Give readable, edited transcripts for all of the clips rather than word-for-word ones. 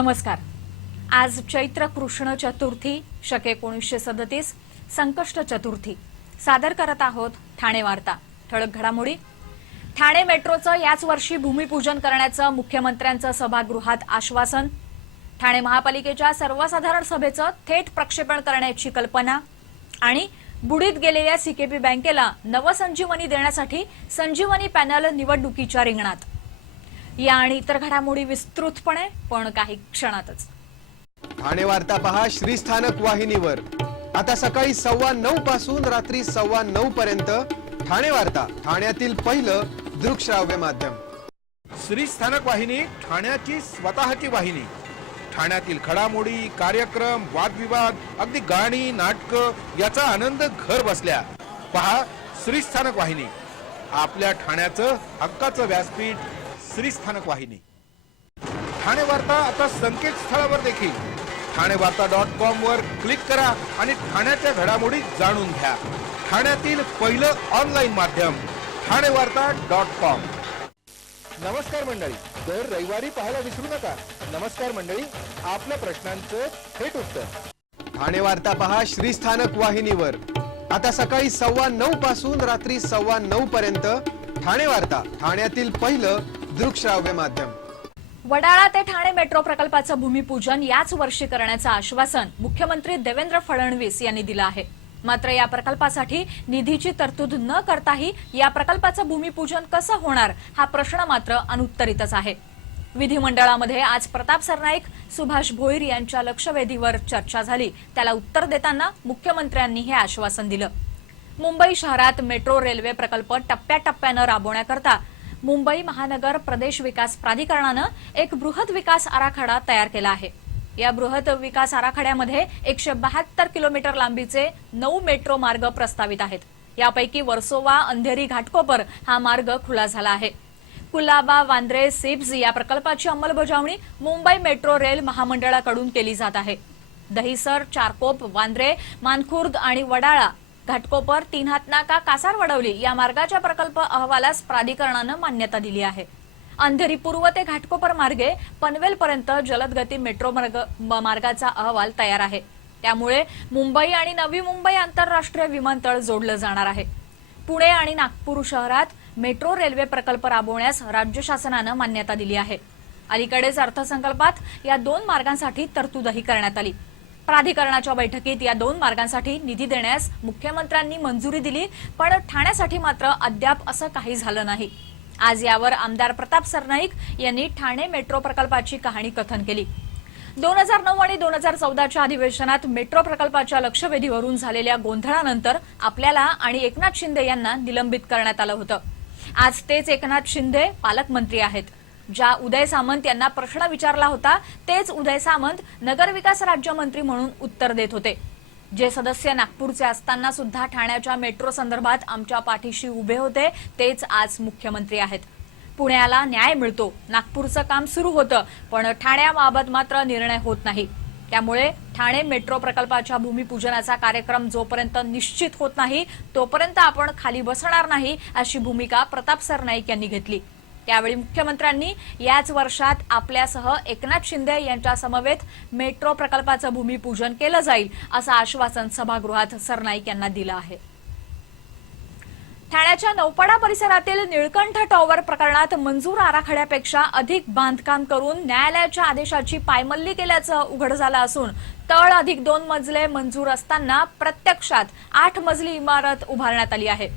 नमस्कार। आज चैत्र कृष्ण चतुर्थी शके 1937 संकष्ट चतुर्थी सादर करत आहोत ठाणे वार्ता। ठळक घडामोडी। ठाणे मेट्रोचं याच वर्षी भूमिपूजन करण्याचं मुख्यमंत्र्यांचं सभागृहात आश्वासन। ठाणे महापालिकेच्या सर्वसाधारण सभेचं थेट प्रक्षेपण करण्याची कल्पना आणि बुडीत गेलेल्या सीकेपी बँकेला नवसंजीवनी देण्यासाठी संजीवनी पॅनल निवडणुकीच्या रिंगणात। या आणि इतर घडामोडी विस्तृतपणे पण काही क्षणातच। ठाणे वार्ता पहा श्रीस्थानक वाहिनीवर। आता सकाळी 9:15 पासून रात्री 9:15 पर्यंत ठाणे वार्ता, ठाण्यातील पहिलं दृकश्राव्य माध्यम। श्रीस्थानक वाहिनी ठाण्याची स्वतःची वाहिनी। ठाण्यातील घडामोडी, कार्यक्रम, वादविवाद, अगदी गाणी, नाटक याचा आनंद घर बसल्या पहा श्रीस्थानक वाहिनी। आपल्या ठाण्याचं हक्काचं व्यासपीठ श्रीस्थानक वाहिनी। ठाणे वार्ता आता संकेतस्थळावर देखील ठाणेवार्ता.com वर क्लिक करा आणि ठाण्याच्या घडामोडी जाणून घ्या। ठाण्यातील पहिलं ऑनलाईन माध्यम ठाणेवार्ता.com। नमस्कार मंडळी, दर रविवारी पाहायला विसरू नका। नमस्कार मंडळी, आपल्या प्रश्नांचं थेट उत्तर। ठाणे वार्ता पहा श्रीस्थानक वाहिनीवर। आता सकाळी 9:15 पासून रात्री 9:15 पर्यंत ठाणे वार्ता, ठाण्यातील पहिलं दृकश्राव्य माध्यम। वडाळा ते ठाणे मेट्रो प्रकल्पाचं भूमिपूजन याच वर्षी करण्याचं आश्वासन मुख्यमंत्री देवेंद्र फडणवीस यांनी दिलं आहे। मात्र या प्रकल्पासाठी निधीची तरतूद न करताही या प्रकल्पाचं भूमिपूजन कसं होणार हा प्रश्न मात्र अनुत्तरितच आहे। विधिमंडळामध्ये आज प्रताप सरनाईक, सुभाष भोईर यांच्या लक्षवेधीवर चर्चा झाली। त्याला उत्तर देताना मुख्यमंत्र्यांनी हे आश्वासन दिलं। मुंबई शहरात मेट्रो रेल्वे प्रकल्प टप्प्याटप्प्यानं राबवण्याकरता मुंबई महानगर प्रदेश विकास प्राधिकरणानं एक बृहत विकास आराखडा तयार केला आहे। या बृहत विकास आराखड्यामध्ये 172 किलोमीटर लांबीचे 9 मेट्रो मार्ग प्रस्तावित आहेत। यापैकी वर्सोवा अंधेरी घाटकोपर हा मार्ग खुला झाला आहे। कुलाबा, वांद्रे, सिप्स या प्रकल्पाची अंमलबजावणी मुंबई मेट्रो रेल महामंडळाकडून केली जात आहे। दहिसर, चारकोप, वांद्रे, मानखुर्द आणि वडाळा घाटकोपर, तीन हातनाका, कासारवडवली या मार्गाच्या प्रकल्प अहवालास प्राधिकरणानं मान्यता दिली आहे। अंधेरी पूर्व ते घाटकोपर मार्गे पनवेलपर्यंत जलदगती मेट्रो मार्गाचा अहवाल तयार आहे। त्यामुळे मुंबई आणि नवी मुंबई आंतरराष्ट्रीय विमानतळ जोडलं जाणार आहे। पुणे आणि नागपूर शहरात मेट्रो रेल्वे प्रकल्प राबवण्यास राज्य शासनानं मान्यता दिली आहे। अलीकडेच अर्थसंकल्पात या 2 मार्गांसाठी तरतूदही करण्यात आली। प्राधिकरणाच्या बैठकीत या 2 मार्गांसाठी निधी देण्यास मुख्यमंत्र्यांनी मंजुरी दिली, पण ठाण्यासाठी मात्र अद्याप असं काही झालं नाही। आज यावर आमदार प्रताप सरनाईक यांनी ठाणे मेट्रो प्रकल्पाची कहाणी कथन केली। 2009 आणि 2014च्या अधिवेशनात मेट्रो प्रकल्पाच्या लक्षवेधीवरून झालेल्या गोंधळानंतर आपल्याला आणि एकनाथ शिंदे यांना निलंबित करण्यात आलं होतं। आज तेच एकनाथ शिंदे पालकमंत्री आहेत। ज्या उदय सामंत यांना प्रश्न विचारला होता तेच उदय सामंत नगरविकास राज्यमंत्री म्हणून उत्तर देत होते। जे सदस्य नागपूरचे असताना सुद्धा ठाण्याच्या मेट्रो संदर्भात आमच्या पाठीशी उभे होते तेच आज मुख्यमंत्री आहेत। पुण्याला न्याय मिळतो, नागपूरचं काम सुरू होतं, पण ठाण्याबाबत मात्र निर्णय होत नाही। त्यामुळे ठाणे मेट्रो प्रकल्पाच्या भूमिपूजनाचा कार्यक्रम जोपर्यंत निश्चित होत नाही तोपर्यंत आपण खाली बसणार नाही अशी भूमिका प्रताप सरनाईक यांनी घेतली। त्यावेळी मुख्यमंत्र्यांनी याच वर्षात आपल्यासह एकनाथ शिंदे यांच्या समवेत मेट्रो प्रकल्पाचं भूमिपूजन केलं जाईल असं आश्वासन सभागृहात सरनाईक यांना दिलं आहे। ठाण्याच्या नौपाडा परिसरातील निळकंठ टॉवर प्रकरणात मंजूर आराखड्यापेक्षा अधिक बांधकाम करून न्यायालयाच्या आदेशाची पायमल्ली केल्याचं उघड झालं असून तळ अधिक 2 मजले मंजूर असताना प्रत्यक्षात 8 मजली इमारत उभारण्यात आली आहे।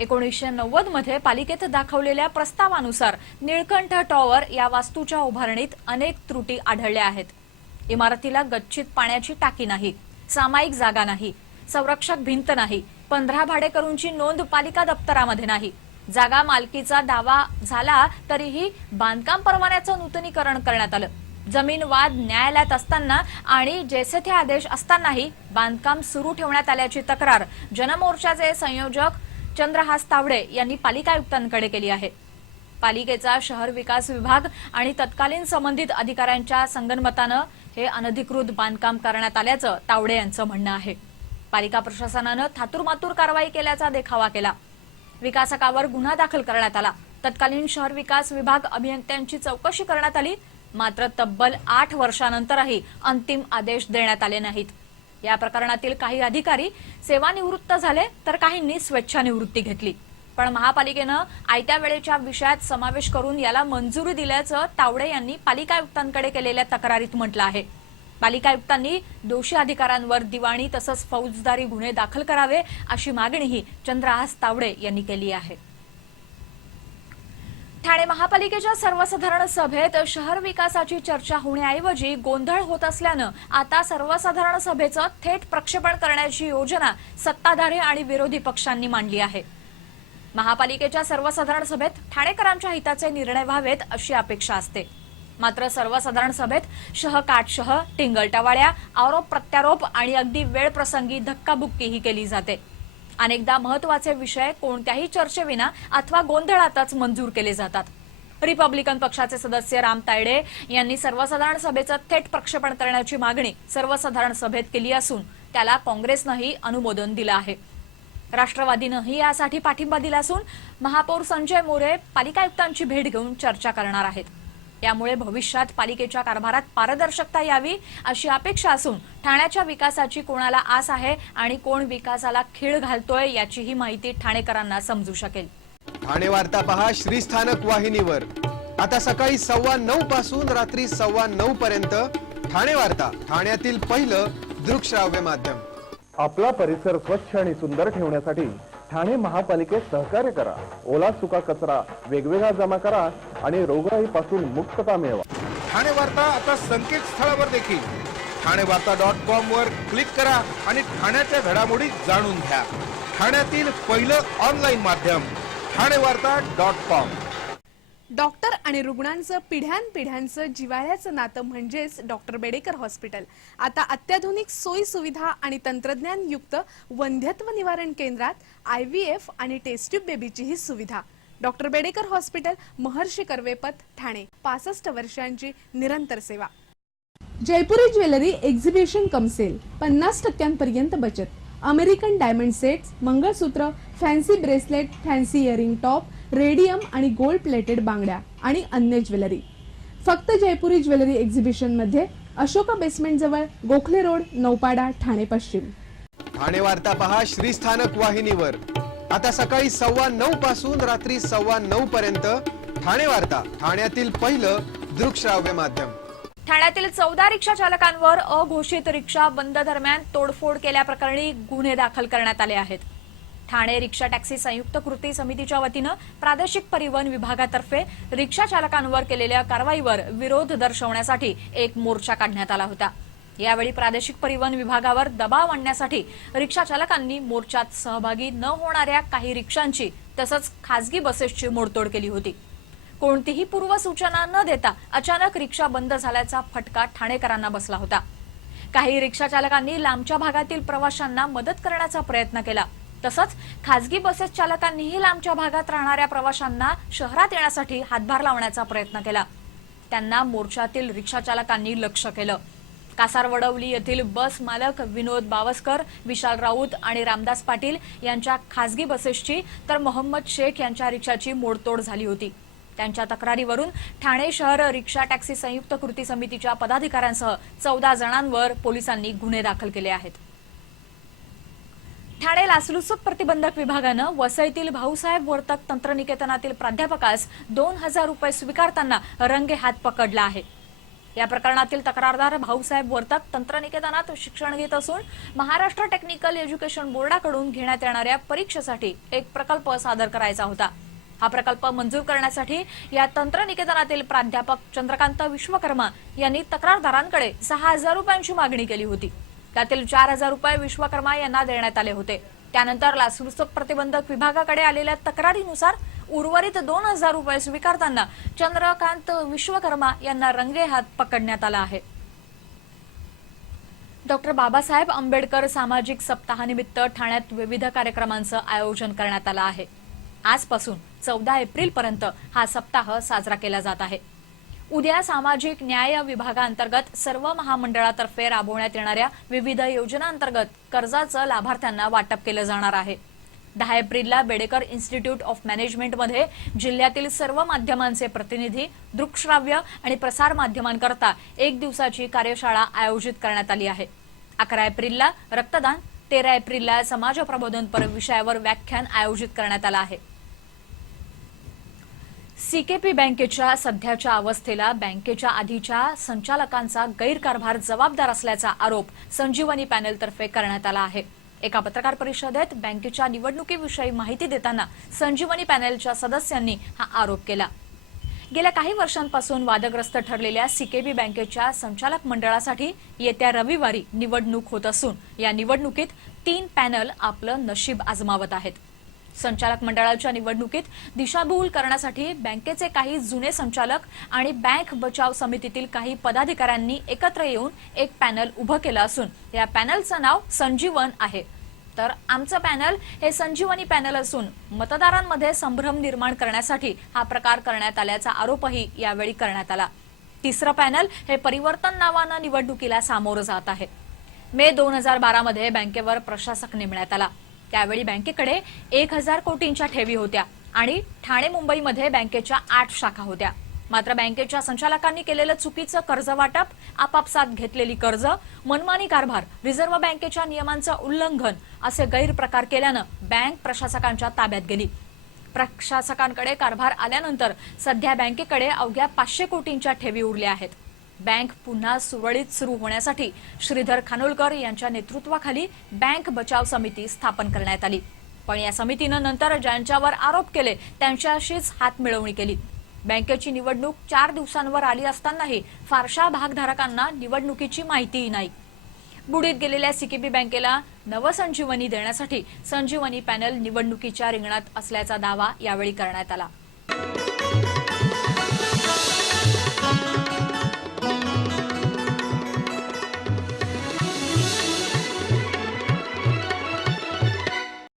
1990 मध्ये पालिकेत दाखवलेल्या प्रस्तावानुसार निळकंठ टॉवर या वास्तूच्या उभारणीत अनेक त्रुटी आढळल्या आहेत। इमारतीला गच्चीत पाण्याची टाकी नाही, सामायिक जागा नाही, संरक्षक भिंत नाही, 15 भाडेकरूंची नोंद पालिका दप्तरामध्ये नाही, जागा मालकीचा दावा झाला तरीही बांधकाम परवान्याचं नूतनीकरण करण्यात आलं। जमीन वाद न्यायालयात असताना आणि जैसे थे आदेश असतानाही बांधकाम सुरू ठेवण्यात आल्याची तक्रार जनमोर्चाचे संयोजक चंद्रहास तावडे यांनी पालिका आयुक्तांकडे केली आहे। पालिकेचा शहर विकास विभाग आणि तत्कालीन संबंधित अधिकाऱ्यांच्या संगनमतानं हे अनधिकृत बांधकाम करण्यात आल्याचं तावडे यांचं म्हणणं आहे। पालिका प्रशासनानं थातुरमातुर कारवाई केल्याचा देखावा केला। विकासकावर गुन्हा दाखल करण्यात आला। तत्कालीन शहर विकास विभाग अभियंत्यांची चौकशी करण्यात आली। मात्र तब्बल 8 वर्षानंतरही अंतिम आदेश देण्यात आले नाहीत। या प्रकरणातील काही अधिकारी सेवानिवृत्त झाले तर काहींनी स्वेच्छानिवृत्ती घेतली, पण महापालिकेनं आयत्या वेळेच्या विषयात समावेश करून याला मंजुरी दिल्याचं तावडे यांनी पालिका आयुक्तांकडे केलेल्या तक्रारीत म्हटलं आहे। पालिका आयुक्तांनी दोषी अधिकाऱ्यांवर दिवाणी तसंच फौजदारी गुन्हे दाखल करावे अशी मागणीही चंद्रहास तावडे यांनी केली आहे। ठाणे महापालिकेच्या सर्वसाधारण सभेत शहर विकासाची चर्चा होण्याऐवजी गोंधळ होत असल्यानं आता सर्वसाधारण सभेचं थेट प्रक्षेपण करण्याची योजना सत्ताधारी आणि विरोधी पक्षांनी मांडली आहे। महापालिकेच्या सर्वसाधारण सभेत ठाणेकरांच्या हिताचे निर्णय व्हावेत अशी अपेक्षा असते, मात्र सर्वसाधारण सभेत शह काटशह, टिंगलटवाळ्या, आरोप प्रत्यारोप आणि अगदी वेळप्रसंगी धक्काबुक्कीही केली जाते। अनेकदा महत्वाचे विषय कोणत्याही चर्चेविना अथवा गोंधळातच मंजूर केले जातात। रिपब्लिकन पक्षाचे सदस्य राम तायडे यांनी सर्वसाधारण सभेचं थेट प्रक्षेपण करण्याची मागणी सर्वसाधारण सभेत केली असून त्याला काँग्रेसनंही अनुमोदन दिलं आहे। राष्ट्रवादीनंही यासाठी पाठिंबा दिला असून महापौर संजय मोरे पालिका आयुक्तांची भेट घेऊन चर्चा करणार आहेत। यामुळे भविष्यात पालिकेच्या कारभारात पारदर्शकता यावी अशी अपेक्षा असून ठाण्याच्या विकासाची कोणाला आस आहे आणि कोण विकासाला खीळ घालतोय याचीही माहिती ठाणेकरांना समजू शकेल। ठाणे वार्ता पहा श्रीस्थानक वाहिनीवर आता सकाळी 9:15 पासून रात्री 9:15 पर्यंत ठाणे वार्ता, ठाण्यातील पहिलं दृकश्राव्य माध्यम। आपला परिसर स्वच्छ आणि सुंदर ठेवण्यासाठी ठाणे महापालिकेत सहकार्य करा। ओला सुका कचरा वेगवेगळा जमा करा आणि रोगराईपासून मुक्तता मिळवा। ठाणे वार्ता आता संकेतस्थळावर देखील ठाणेवार्ता.com वर क्लिक करा आणि ठाण्याच्या घडामोडी जाणून घ्या। ठाण्यातील पहिलं ऑनलाईन माध्यम ठाणेवार्ता.com। डॉक्टर आणि रुग्णांचं पिढ्यानपिढ्यांचं जिव्हाळ्याचं नातं म्हणजेच डॉक्टर बेडेकर हॉस्पिटल आता अत्याधुनिक सोयी सुविधा आणि तंत्रज्ञान युक्त वंध्यत्व निवारण केंद्रात IVF आणि टेस्ट ट्यूब बेबीचीही सुविधा। Doctor Bedekar hospital, Maharshi Karvepath, Thane. 65 वर्षांची निरंतर सेवा। Jaipuri jewellery exhibition cum sale, 50% बचत। American diamond sets, mangalsutra, fancy bracelet, fancy earring top, radium आणि गोल्ड प्लेटेड बांगड्या आणि अन्य ज्वेलरी फक्त जयपुरी ज्वेलरी एक्झिबिशन मध्ये, अशोका बेसमेंट जवळ, गोखले रोड, नौपाडा, ठाणे पश्चिम। ठाणे वार्ता पहा श्रीस्थानक वाहिनीवर आता सकाळी 9:15 पासून रात्री 9:15 पर्यंत ठाणे वार्ता, ठाण्यातील पहिलं दृकश्राव्य माध्यम। ठाण्यातील 14 रिक्षा चालकांवर अघोषित रिक्षा बंद दरम्यान तोडफोड केल्याप्रकरणी गुन्हे दाखल करण्यात आले आहेत। ठाणे रिक्षा टॅक्सी संयुक्त कृती समितीच्या वतीनं प्रादेशिक परिवहन विभागातर्फे रिक्षा चालकांवर केलेल्या कारवाईवर विरोध दर्शवण्यासाठी एक मोर्चा काढण्यात आला होता। यावेळी प्रादेशिक परिवहन विभागावर दबाव आणण्यासाठी रिक्षा चालकांनी मोर्चात सहभागी न होणाऱ्या काही रिक्षांची तसंच खासगी बसेसची मोडतोड केली होती। कोणतीही पूर्वसूचना न देता अचानक रिक्षा बंद झाल्याचा फटका ठाणेकरांना बसला होता। काही रिक्षा चालकांनी लांबच्या भागातील प्रवाशांना मदत करण्याचा प्रयत्न केला, तसंच खासगी बसेस चालकांनीही लांबच्या भागात राहणाऱ्या प्रवाशांना शहरात येण्यासाठी हातभार लावण्याचा प्रयत्न केला। त्यांना मोर्चातील रिक्षा चालकांनी लक्ष्य केलं। कासारवडवली येथील बस मालक विनोद बावस्कर, विशाल राऊत आणि रामदास पाटील यांच्या खासगी बसेसची तर मोहम्मद शेख यांच्या रिक्षाची मोडतोड झाली होती। त्यांच्या तक्रारीवरून ठाणे शहर रिक्षा टॅक्सी संयुक्त कृती समितीच्या पदाधिकाऱ्यांसह 14 जणांवर पोलिसांनी गुन्हे दाखल केले आहेत। ठाणे लाचलुचपत प्रतिबंधक विभागानं वसईतील भाऊसाहेब वर्तक तंत्रनिकेतनातील प्राध्यापकास 2000 रुपये स्वीकारताना रंगेहात पकडला आहे। या प्रकरणातील तक्रारदार भाऊसाहेब वर्तक तंत्रनिकेतनात शिक्षण घेत असून महाराष्ट्र टेक्निकल एज्युकेशन बोर्डाकडून घेण्यात येणाऱ्या परीक्षेसाठी एक प्रकल्प सादर करायचा होता। हा प्रकल्प मंजूर करण्यासाठी या तंत्रनिकेतनातील प्राध्यापक चंद्रकांत विश्वकर्मा यांनी तक्रारदारांकडे 6000 रुपयांची मागणी केली होती। त्यातील 4000 रुपये विश्वकर्मा यांना देण्यात आले होते। त्यानंतर लाचलुचपत प्रतिबंधक विभागाकडे आलेल्या तक्रारीनुसार उर्वरित 2000 रुपये स्वीकारताना चंद्रकांत विश्वकर्मा यांना रंगेहात पकडण्यात आला आहे। डॉक्टर बाबासाहेब आंबेडकर सामाजिक सप्ताहानिमित्त ठाण्यात विविध कार्यक्रमांचं आयोजन करण्यात आलं आहे। आजपासून 14 एप्रिलपर्यंत हा सप्ताह साजरा केला जात आहे। उद्या सामाजिक न्याय विभागांतर्गत सर्व महामंडळातर्फे राबवण्यात येणाऱ्या विविध योजनांतर्गत कर्जाचं लाभार्थ्यांना वाटप केलं जाणार आहे। 10 एप्रिलला बेडेकर इन्स्टिट्यूट ऑफ मॅनेजमेंटमध्ये जिल्ह्यातील सर्व माध्यमांचे प्रतिनिधी, दृकश्राव्य आणि प्रसार माध्यमांकरता 1 दिवसाची कार्यशाळा आयोजित करण्यात आली आहे. 11 एप्रिलला रक्तदान, 13 एप्रिलला समाज प्रबोधनपर विषयावर व्याख्यान आयोजित करण्यात आलं आहे. सीकेपी बँकेच्या सध्याच्या अवस्थेला बँकेच्या आधीच्या संचालकांचा गैरकारभार जबाबदार असल्याचा आरोप संजीवनी पॅनेलतर्फे करण्यात आला आहे. एका पत्रकार परिषदेत बँकेच्या निवडणुकीविषयी माहिती देताना संजीवनी पॅनेलच्या सदस्यांनी हा आरोप केला. गेल्या काही वर्षांपासून वादग्रस्त ठरलेल्या सीकेबी बँकेच्या संचालक मंडळासाठी येत्या रविवारी निवडणूक होत असून या निवडणुकीत 3 पॅनल आपलं नशीब आजमावत आहेत. संचालक मंडळाच्या निवडणुकीत दिशाभूल करण्यासाठी बँकेचे काही जुने संचालक आणि बँक बचाव समितीतील काही पदाधिकाऱ्यांनी एकत्र येऊन एक पॅनल उभं केलं असून या पॅनलचं नाव संजीवन आहे. तर आमचं पॅनल हे संजीवनी पॅनल असून मतदारांमध्ये संभ्रम निर्माण करण्यासाठी हा प्रकार करण्यात आल्याचा आरोपही यावेळी करण्यात आला. तिसरं पॅनल हे परिवर्तन नावानं निवडणुकीला सामोरं जात आहे. मे 2012 मध्ये बँकेवर प्रशासक नेमण्यात आला. त्यावेळी बँकेकडे 1000 कोटींच्या ठेवी होत्या आणि ठाणे मुंबईमध्ये बँकेच्या 8 शाखा होत्या. मात्र बँकेच्या संचालकांनी केलेलं चुकीचं कर्ज वाटप, आपापसात घेतलेली कर्ज, मनमानी कारभार, रिझर्व्ह बँकेच्या नियमांचं उल्लंघन असे गैरप्रकार केल्यानं बँक प्रशासकांच्या ताब्यात गेली. प्रशासकांकडे कारभार आल्यानंतर सध्या बँकेकडे अवघ्या 500 कोटींच्या ठेवी उरल्या आहेत. बँक पुन्हा सुरळीत सुरू होण्यासाठी श्रीधर खानोलकर यांच्या नेतृत्वाखाली बँक बचाव समिती स्थापन करण्यात आली. पण या समितीनं नंतर ज्यांच्यावर आरोप केले त्यांच्याशीच हातमिळवणी केली. बँकेची निवडणूक 4 दिवसांवर आली असतानाही फारशा भागधारकांना निवडणुकीची माहितीही नाही. बुडीत गेलेल्या सीकेबी बँकेला नवसंजीवनी देण्यासाठी संजीवनी पॅनल निवडणुकीच्या रिंगणात असल्याचा दावा यावेळी करण्यात आला.